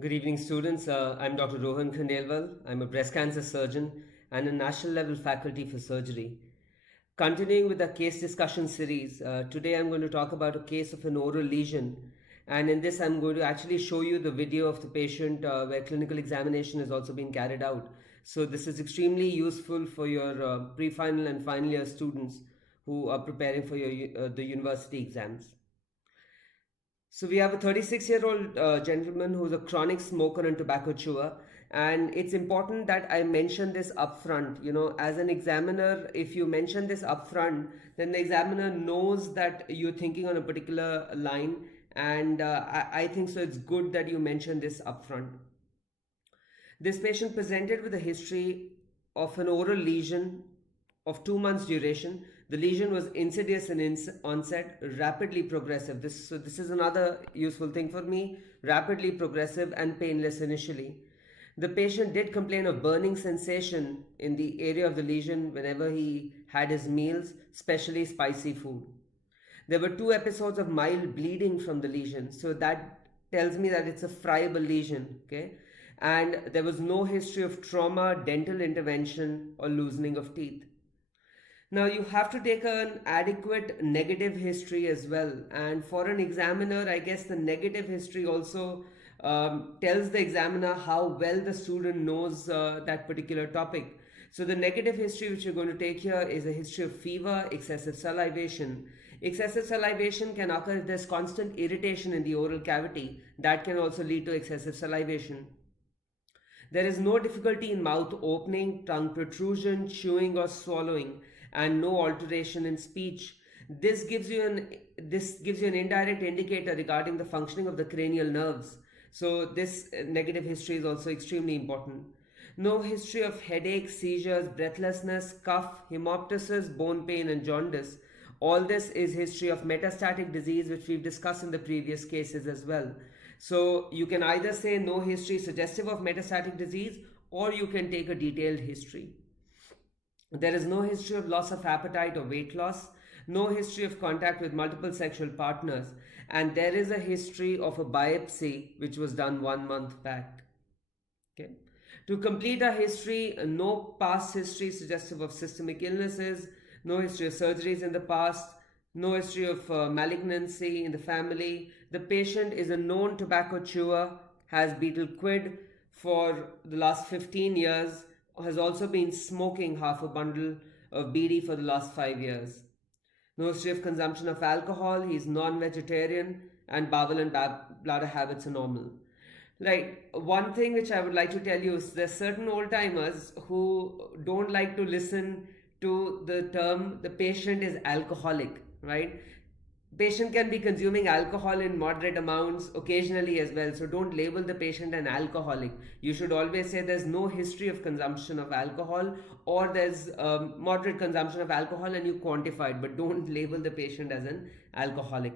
Good evening, students. I'm Dr. Rohan Khandelwal. I'm a breast cancer surgeon and a national level faculty for surgery. Continuing with the case discussion series, today I'm going to talk about a case of an oral lesion. And in this, I'm going to actually show you the video of the patient where clinical examination has also been carried out. So, this is extremely useful for your pre final and final year students who are preparing for the university exams. So we have a 36-year-old gentleman who's a chronic smoker and tobacco chewer, and it's important that I mention this upfront. As an examiner, if you mention this upfront, then the examiner knows that you're thinking on a particular line, and I think so. It's good that you mention this upfront. This patient presented with a history of an oral lesion of 2 months duration. The lesion was insidious in onset, rapidly progressive. This is another useful thing for me. Rapidly progressive and painless initially. The patient did complain of burning sensation in the area of the lesion whenever he had his meals, especially spicy food. There were 2 episodes of mild bleeding from the lesion, so that tells me that it's a friable lesion. Okay, and there was no history of trauma, dental intervention, or loosening of teeth. Now, you have to take an adequate negative history as well. And for an examiner, I guess the negative history also tells the examiner how well the student knows that particular topic. So, the negative history which you're going to take here is a history of fever, excessive salivation. Excessive salivation can occur if there's constant irritation in the oral cavity. That can also lead to excessive salivation. There is no difficulty in mouth opening, tongue protrusion, chewing or swallowing, and no alteration in speech. This gives you an indirect indicator regarding the functioning of the cranial nerves. So this negative history is also extremely important. No history of headache, seizures, breathlessness, cough, hemoptysis, bone pain, and jaundice. All this is history of metastatic disease, which we've discussed in the previous cases as well. So you can either say no history suggestive of metastatic disease, or you can take a detailed history. There is no history of loss of appetite or weight loss, no history of contact with multiple sexual partners, and there is a history of a biopsy which was done 1 month back. Okay. To complete our history, no past history suggestive of systemic illnesses, no history of surgeries in the past, no history of malignancy in the family. The patient is a known tobacco chewer, has betel quid for the last 15 years, has also been smoking half a bundle of BD for the last 5 years. No history of consumption of alcohol, he's non vegetarian, and bowel and bladder habits are normal. Like, one thing which I would like to tell you is there's certain old timers who don't like to listen to the term the patient is alcoholic, right? Patient can be consuming alcohol in moderate amounts occasionally as well, so don't label the patient an alcoholic. You should always say there's no history of consumption of alcohol, or there's moderate consumption of alcohol and you quantify it, but don't label the patient as an alcoholic.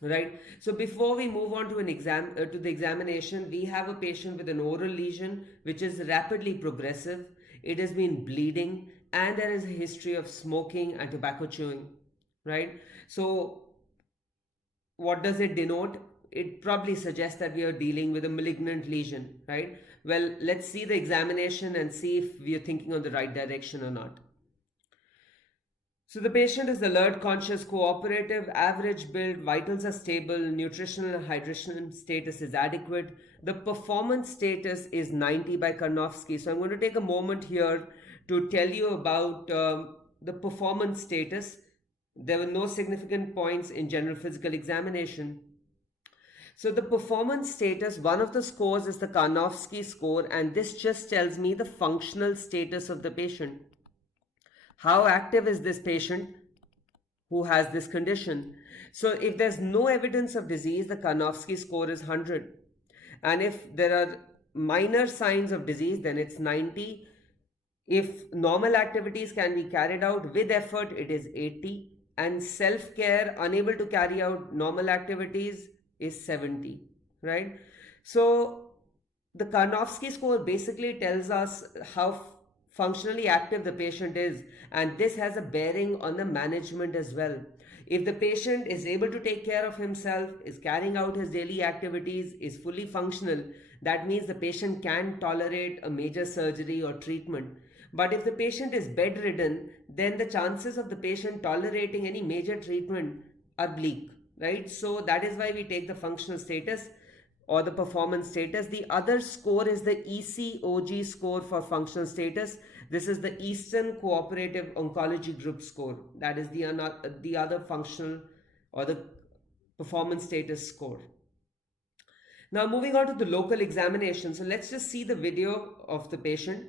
Right. So before we move on to an exam to the examination, we have a patient with an oral lesion which is rapidly progressive. It has been bleeding, and there is a history of smoking and tobacco chewing. Right. So what does it denote? It probably suggests that we are dealing with a malignant lesion. Right. Well, let's see the examination and see if we are thinking on the right direction or not. So the patient is alert, conscious, cooperative, average build, vitals are stable, nutritional and hydration status is adequate. The performance status is 90 by Karnofsky. So I'm going to take a moment here to tell you about the performance status. There were no significant points in general physical examination. So the performance status, one of the scores is the Karnofsky score, and this just tells me the functional status of the patient. How active is this patient who has this condition? So if there's no evidence of disease, the Karnofsky score is 100. And if there are minor signs of disease, then it's 90. If normal activities can be carried out with effort, it is 80. And self-care, unable to carry out normal activities, is 70. Right? So the Karnofsky score basically tells us how functionally active the patient is, and this has a bearing on the management as well. If the patient is able to take care of himself, is carrying out his daily activities, is fully functional, that means the patient can tolerate a major surgery or treatment. But if the patient is bedridden, then the chances of the patient tolerating any major treatment are bleak, right? So that is why we take the functional status or the performance status. The other score is the ECOG score for functional status. This is the Eastern Cooperative Oncology Group score. That is the other functional or the performance status score. Now moving on to the local examination. So let's just see the video of the patient.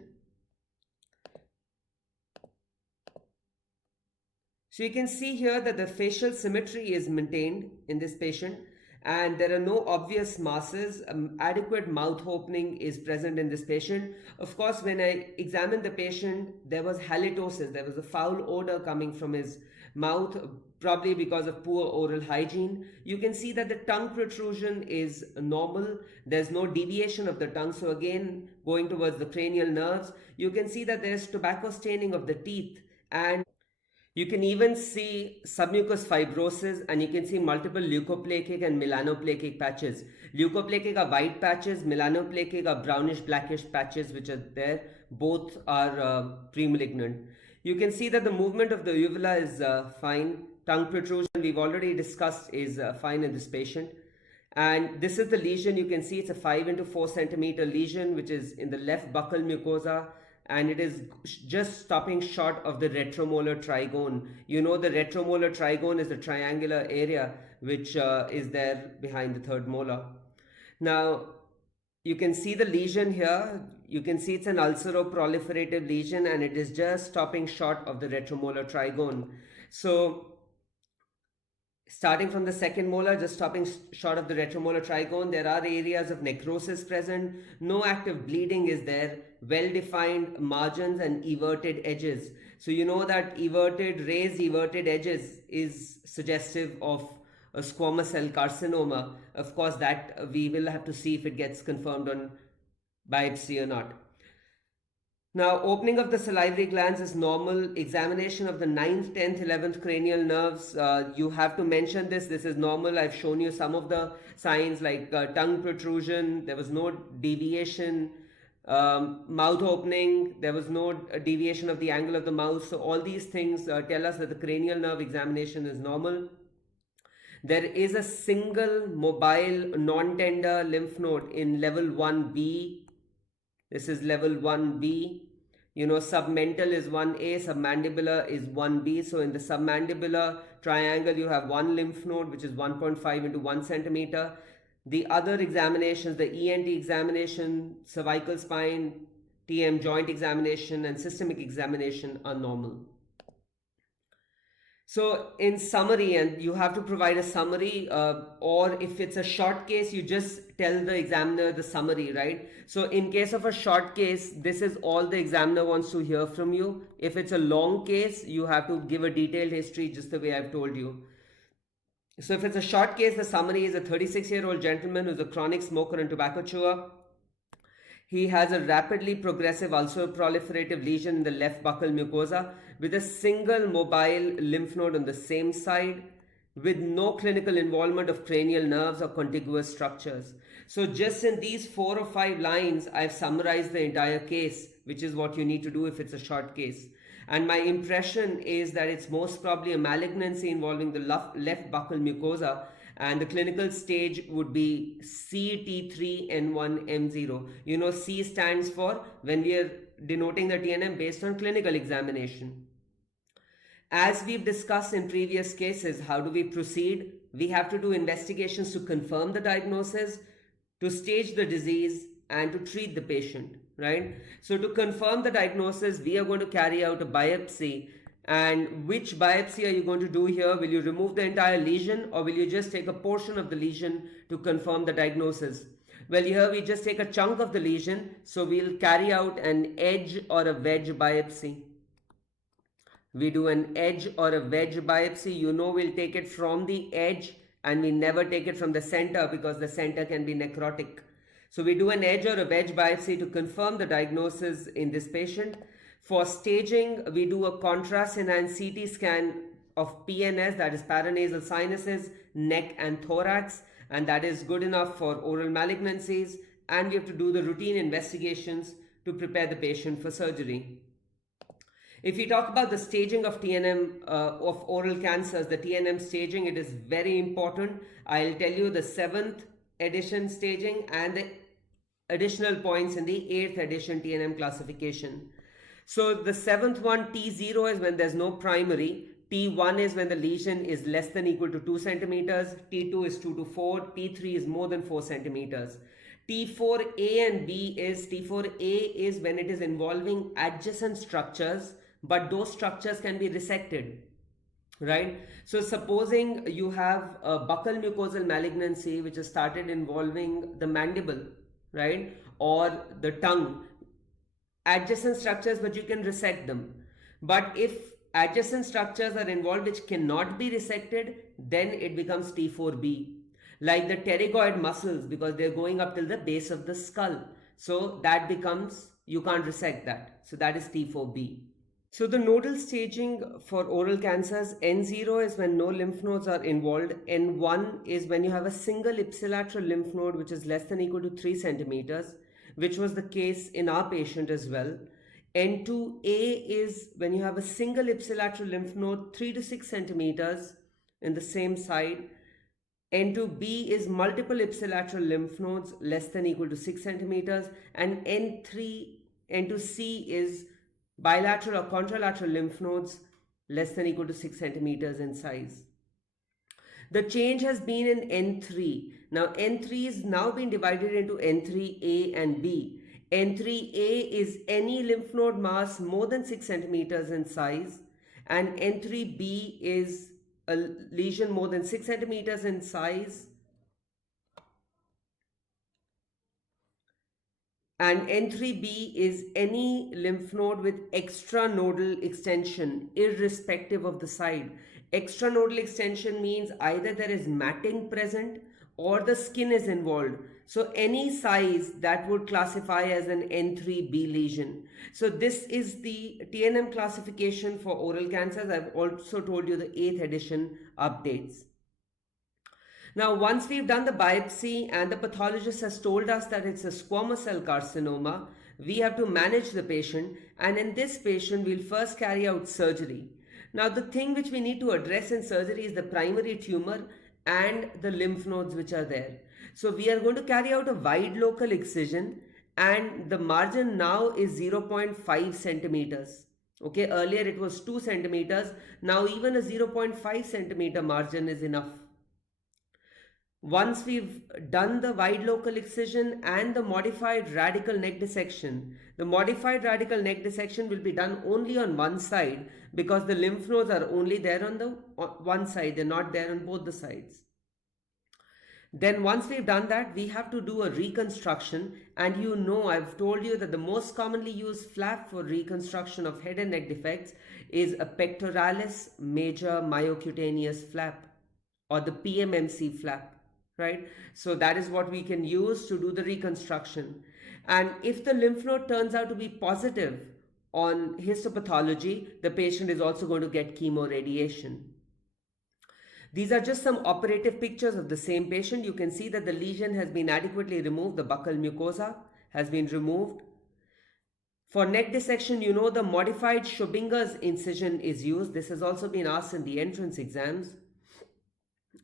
So you can see here that the facial symmetry is maintained in this patient and there are no obvious masses. Adequate mouth opening is present in this patient. Of course, when I examined the patient, there was halitosis. There was a foul odor coming from his mouth, probably because of poor oral hygiene. You can see that the tongue protrusion is normal. There's no deviation of the tongue. So again, going towards the cranial nerves, you can see that there's tobacco staining of the teeth, and you can even see submucous fibrosis, and you can see multiple leukoplakic and melanoplakic patches. Leukoplakic are white patches, melanoplakic are brownish blackish patches which are there. Both are premalignant. You can see that the movement of the uvula is fine. Tongue protrusion, we've already discussed, is fine in this patient. And this is the lesion. You can see it's a 5 into 4 centimeter lesion which is in the left buccal mucosa, and it is just stopping short of the retromolar trigone. You know, the retromolar trigone is the triangular area which is there behind the third molar. Now, you can see the lesion here. You can see it's an ulceroproliferative lesion and it is just stopping short of the retromolar trigone. So, starting from the second molar, just stopping short of the retromolar trigone, there are areas of necrosis present. No active bleeding is there. Well-defined margins and everted edges. So you know that raised everted edges is suggestive of a squamous cell carcinoma. Of course, that we will have to see if it gets confirmed on biopsy or not. Now, opening of the salivary glands is normal. Examination of the 9th, 10th, 11th cranial nerves, you have to mention this. This is normal. I've shown you some of the signs like tongue protrusion. There was no deviation. Mouth opening. There was no deviation of the angle of the mouth. So all these things tell us that the cranial nerve examination is normal. There is a single mobile non-tender lymph node in level 1B. This is level 1B. You know, submental is 1A, submandibular is 1B. So in the submandibular triangle, you have one lymph node, which is 1.5 into 1 centimeter. The other examinations, the ENT examination, cervical spine, TM joint examination, and systemic examination are normal. So in summary, and you have to provide a summary, or if it's a short case, you just tell the examiner the summary, right? So in case of a short case, this is all the examiner wants to hear from you. If it's a long case, you have to give a detailed history just the way I've told you. So if it's a short case, the summary is a 36-year-old gentleman who's a chronic smoker and tobacco chewer. He has a rapidly progressive ulceroproliferative lesion in the left buccal mucosa with a single mobile lymph node on the same side with no clinical involvement of cranial nerves or contiguous structures. So just in these 4 or 5 lines, I've summarized the entire case, which is what you need to do if it's a short case. And my impression is that it's most probably a malignancy involving the left buccal mucosa, and the clinical stage would be CT3N1M0. You know, C stands for, when we are denoting the TNM based on clinical examination. As we've discussed in previous cases, how do we proceed? We have to do investigations to confirm the diagnosis, to stage the disease, and to treat the patient, right? So to confirm the diagnosis, we are going to carry out a biopsy. And which biopsy are you going to do here? Will you remove the entire lesion, or will you just take a portion of the lesion to confirm the diagnosis? Well, here we just take a chunk of the lesion, so we'll carry out an edge or a wedge biopsy. We do an edge or a wedge biopsy. You know, we'll take it from the edge and we never take it from the center because the center can be necrotic. So we do an edge or a wedge biopsy to confirm the diagnosis in this patient. For staging, we do a contrast enhanced CT scan of PNS, that is paranasal sinuses, neck and thorax, and that is good enough for oral malignancies. And we have to do the routine investigations to prepare the patient for surgery. If we talk about the staging of TNM of oral cancers, the TNM staging, it is very important. I'll tell you the 7th edition staging and the additional points in the 8th edition TNM classification. So the 7th one, T0, is when there's no primary. T1 is when the lesion is less than equal to 2 centimeters. T2 is 2 to 4. T3 is more than 4 centimeters. T4A and B is, T4A is when it is involving adjacent structures, but those structures can be resected, right? So supposing you have a buccal mucosal malignancy which has started involving the mandible, right, or the tongue, adjacent structures, but you can resect them. But if adjacent structures are involved which cannot be resected, then it becomes T4B, like the pterygoid muscles, because they're going up till the base of the skull. So that becomes, you can't resect that. So that is T4B. So the nodal staging for oral cancers, N0 is when no lymph nodes are involved. N1 is when you have a single ipsilateral lymph node which is less than equal to 3 centimeters, which was the case in our patient as well. N2A is when you have a single ipsilateral lymph node 3 to 6 centimeters in the same side. N2B is multiple ipsilateral lymph nodes less than equal to 6 centimeters. And N2C is bilateral or contralateral lymph nodes less than equal to 6 centimeters in size. The change has been in N3. Now N3 is now been divided into N3A and B. N3A is any lymph node mass more than 6 centimeters in size, and N3B is a lesion more than 6 centimeters in size, and N3B is any lymph node with extranodal extension irrespective of the side. Extranodal extension means either there is matting present or the skin is involved. So any size that would classify as an N3B lesion. So this is the TNM classification for oral cancers. I've also told you the 8th edition updates. Now, once we've done the biopsy and the pathologist has told us that it's a squamous cell carcinoma, we have to manage the patient, and in this patient, we'll first carry out surgery. Now, the thing which we need to address in surgery is the primary tumor and the lymph nodes which are there. So, we are going to carry out a wide local excision, and the margin now is 0.5 centimeters. Okay, earlier it was 2 centimeters. Now, even a 0.5 centimeter margin is enough. Once we've done the wide local excision and the modified radical neck dissection, the modified radical neck dissection will be done only on one side because the lymph nodes are only there on the one side, they're not there on both the sides. Then once we've done that, we have to do a reconstruction, and you know I've told you that the most commonly used flap for reconstruction of head and neck defects is a pectoralis major myocutaneous flap, or the PMMC flap. Right? So that is what we can use to do the reconstruction. And if the lymph node turns out to be positive on histopathology, the patient is also going to get chemoradiation. These are just some operative pictures of the same patient. You can see that the lesion has been adequately removed. The buccal mucosa has been removed. For neck dissection, you know the modified Schobinger's incision is used. This has also been asked in the entrance exams.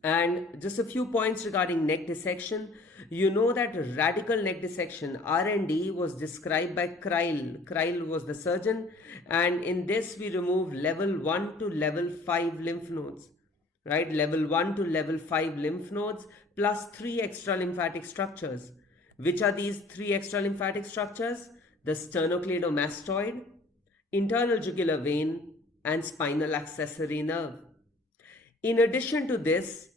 And just a few points regarding neck dissection. You know that radical neck dissection, RND, was described by Kreil. Kreil was the surgeon, and in this we removed level 1 to level 5 lymph nodes. Right, level 1 to level 5 lymph nodes plus 3 extra lymphatic structures. Which are these 3 extra lymphatic structures? The sternocleidomastoid, internal jugular vein, and spinal accessory nerve. In addition to this,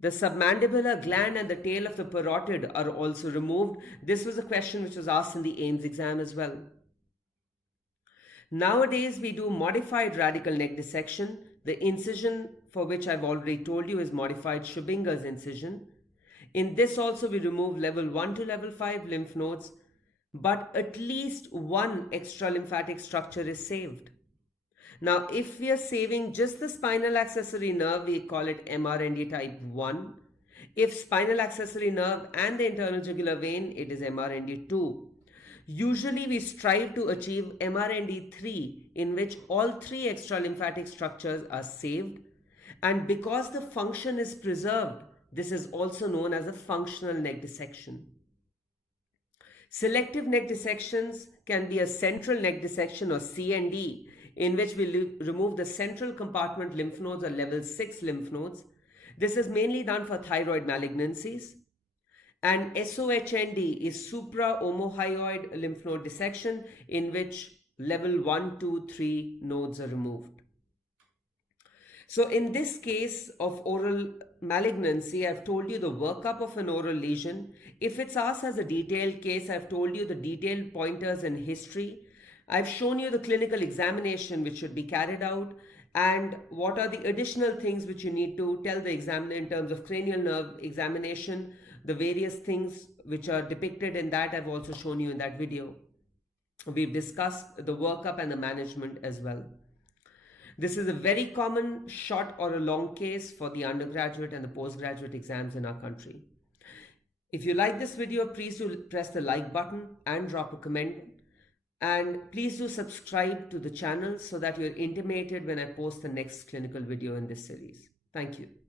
the submandibular gland and the tail of the parotid are also removed. This was a question which was asked in the AIIMS exam as well. Nowadays, we do modified radical neck dissection. The incision for which I've already told you is modified Schobinger's incision. In this also, we remove level 1 to level 5 lymph nodes, but at least one extra lymphatic structure is saved. Now, if we are saving just the spinal accessory nerve, we call it MRND type 1. If spinal accessory nerve and the internal jugular vein, it is MRND 2. Usually, we strive to achieve MRND 3, in which all three extra lymphatic structures are saved. And because the function is preserved, this is also known as a functional neck dissection. Selective neck dissections can be a central neck dissection or CND, in which we remove the central compartment lymph nodes or level 6 lymph nodes. This is mainly done for thyroid malignancies. And SOHND is supraomohyoid lymph node dissection, in which level 1, 2, 3 nodes are removed. So in this case of oral malignancy, I've told you the workup of an oral lesion. If it's asked as a detailed case, I've told you the detailed pointers in history. I've shown you the clinical examination which should be carried out and what are the additional things which you need to tell the examiner in terms of cranial nerve examination. The various things which are depicted in that I've also shown you in that video. We've discussed the workup and the management as well. This is a very common short or a long case for the undergraduate and the postgraduate exams in our country. If you like this video, please do press the like button and drop a comment. And please do subscribe to the channel so that you're intimated when I post the next clinical video in this series. Thank you.